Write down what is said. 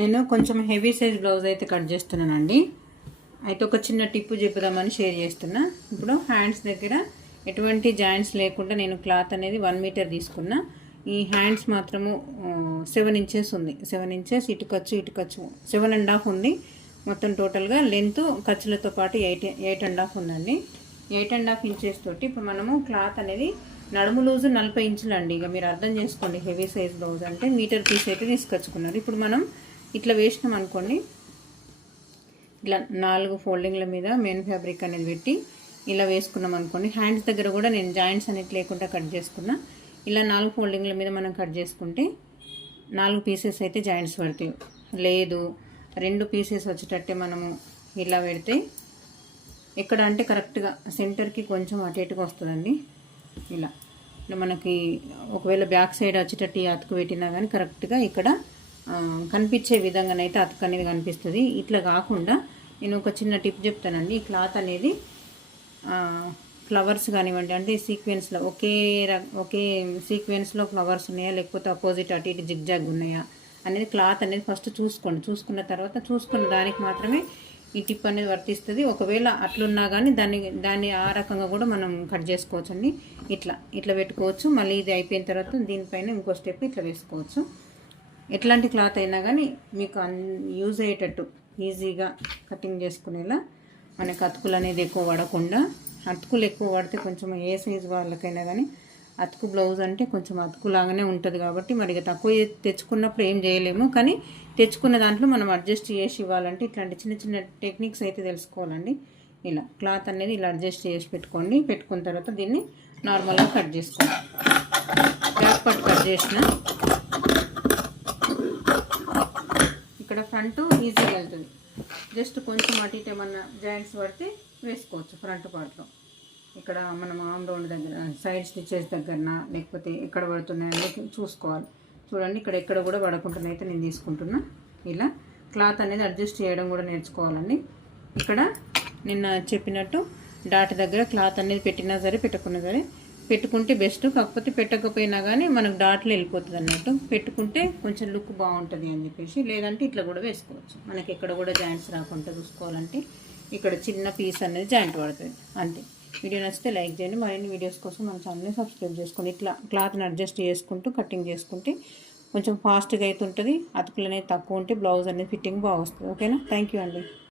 నేను కొంచెం heavy size blouse అయితే కట్ చేస్తున్నానండి. అయితే ఒక చిన్న టిప్పు చెప్పుదామని షేర్ చేస్తున్నా. ఇప్పుడు హ్యాండ్స్ దగ్గర ఎటువంటి జాయింట్స్ లేకుండా నేను క్లాత్ అనేది వన్ మీటర్ తీసుకున్నా. ఈ హ్యాండ్స్ మాత్రము సెవెన్ ఇంచెస్ ఉంది. సెవెన్ ఇంచెస్ ఇటు ఖర్చు ఇటు ఖర్చు. సెవెన్ అండ్ హాఫ్ ఉంది. మొత్తం టోటల్గా లెంత్ ఖర్చులతో పాటు ఎయిట్ ఎయిట్ అండ్ హాఫ్ ఉందండి. ఎయిట్ అండ్ హాఫ్ ఇంచెస్ తోటి ఇప్పుడు మనము క్లాత్ అనేది నడుము లూజు నలభై ఇంచులు అండి ఇక మీరు అర్థం చేసుకోండి హెవీ సైజ్ బ్లౌజ్ అంటే మీటర్ పీస్ అయితే తీసుకొచ్చుకున్నారు. ఇప్పుడు మనం ఇట్లా వేసినాం అనుకోండి. ఇట్లా నాలుగు ఫోల్డింగ్ల మీద మెయిన్ ఫ్యాబ్రిక్ అనేది పెట్టి ఇలా వేసుకున్నాం అనుకోండి. హ్యాండ్స్ దగ్గర కూడా నేను జాయింట్స్ అనేది లేకుండా కట్ చేసుకున్నా. ఇలా నాలుగు ఫోల్డింగ్ల మీద మనం కట్ చేసుకుంటే నాలుగు పీసెస్ అయితే జాయింట్స్ పడతాయి. లేదు రెండు పీసెస్ వచ్చేటట్టే మనము ఇలా పెడితే ఎక్కడ అంటే కరెక్ట్గా సెంటర్కి కొంచెం అటు ఇటుగా వస్తుందండి. ఇలా. ఇలా మనకి ఒకవేళ బ్యాక్ సైడ్ వచ్చేటట్టు అతుకు పెట్టినా కానీ కరెక్ట్గా ఇక్కడ కనిపించే విధంగానైతే అతుకు అనేది కనిపిస్తుంది. ఇట్లా కాకుండా నేను ఒక చిన్న టిప్ చెప్తానండి. ఈ క్లాత్ అనేది ఫ్లవర్స్ కానివ్వండి అంటే సీక్వెన్స్లో ఒకే ఒకే సీక్వెన్స్లో ఫ్లవర్స్ ఉన్నాయా లేకపోతే అపోజిట్ అటు ఇటు జిగ్జాగ్ ఉన్నాయా అనేది క్లాత్ అనేది ఫస్ట్ చూసుకోండి. చూసుకున్న తర్వాత చూసుకున్న దానికి మాత్రమే ఈ టిప్ అనేది వర్తిస్తుంది. ఒకవేళ అట్లున్నా కానీ దాన్ని దాన్ని ఆ రకంగా కూడా మనం కట్ చేసుకోవచ్చండి. ఇట్లా ఇట్లా పెట్టుకోవచ్చు. మళ్ళీ ఇది అయిపోయిన తర్వాత దీనిపైన ఇంకో స్టెప్ ఇట్లా వేసుకోవచ్చు. ఎట్లాంటి క్లాత్ అయినా కానీ మీకు అన్ యూజ్ అయ్యేటట్టు ఈజీగా కటింగ్ చేసుకునేలా మనకు అతుకులు అనేది ఎక్కువ పడకుండా అతుకులు ఎక్కువ పడితే కొంచెం ఏ సైజు వాళ్ళకైనా కానీ అతుకు బ్లౌజ్ అంటే కొంచెం అతుకులాగానే ఉంటుంది కాబట్టి మరి ఇక తక్కువ తెచ్చుకున్నప్పుడు ఏం చేయలేము. కానీ తెచ్చుకున్న దాంట్లో మనం అడ్జస్ట్ చేసి ఇవ్వాలంటే ఇట్లాంటి చిన్న చిన్న టెక్నిక్స్ అయితే తెలుసుకోవాలండి. ఇలా క్లాత్ అనేది ఇలా అడ్జస్ట్ చేసి పెట్టుకోండి. పెట్టుకున్న తర్వాత దీన్ని నార్మల్గా కట్ చేసుకోండి. బ్యాక్ పార్ట్ కట్ చేసిన ఇక్కడ ఫ్రంట్ ఈజీగా వెళ్తుంది. జస్ట్ కొంచెం అటు ఇటు ఏమన్నా జాయింట్స్ పడితే వేసుకోవచ్చు ఫ్రంట్ పార్ట్లో ఇక్కడ మనం ఆమ్ రౌండ్ దగ్గర సైడ్ స్టిచెస్ దగ్గరన లేకపోతే ఎక్కడ పడుతున్నాయో చూసుకోవాలి. చూడండి ఇక్కడ ఎక్కడ కూడా పడకుండా అయితే నేను తీసుకుంటున్నా. ఇలా క్లాత్ అనేది అడ్జస్ట్ చేయడం కూడా నేర్చుకోవాలండి. ఇక్కడ నిన్న చెప్పినట్టు డాట్ దగ్గర క్లాత్ అనేది పెట్టినా సరే పెట్టకున్నా సరే పెట్టుకుంటే బెస్ట్ కాకపోతే పెట్టకపోయినా కానీ మనకు డాట్లు వెళ్ళిపోతుంది అన్నట్టు. పెట్టుకుంటే కొంచెం లుక్ బాగుంటుంది అని చెప్పేసి లేదంటే ఇట్లా కూడా వేసుకోవచ్చు. మనకి ఎక్కడ కూడా జాయింట్స్ రాకుండా చూసుకోవాలంటే ఇక్కడ చిన్న పీస్ అనేది జాయింట్ పడుతుంది. అంతే. వీడియో నచ్చితే లైక్ చేయండి. మరిన్ని వీడియోస్ కోసం మన ఛానల్ని సబ్స్క్రైబ్ చేసుకోండి. ఇట్లా క్లాత్ని అడ్జస్ట్ చేసుకుంటూ కటింగ్ చేసుకుంటే కొంచెం ఫాస్ట్గా అయితే ఉంటుంది. అతుకులు అనేది తక్కువ ఉంటే బ్లౌజ్ అనేది ఫిట్టింగ్ బాగా వస్తుంది. ఓకేనా? థ్యాంక్ యూ అండి.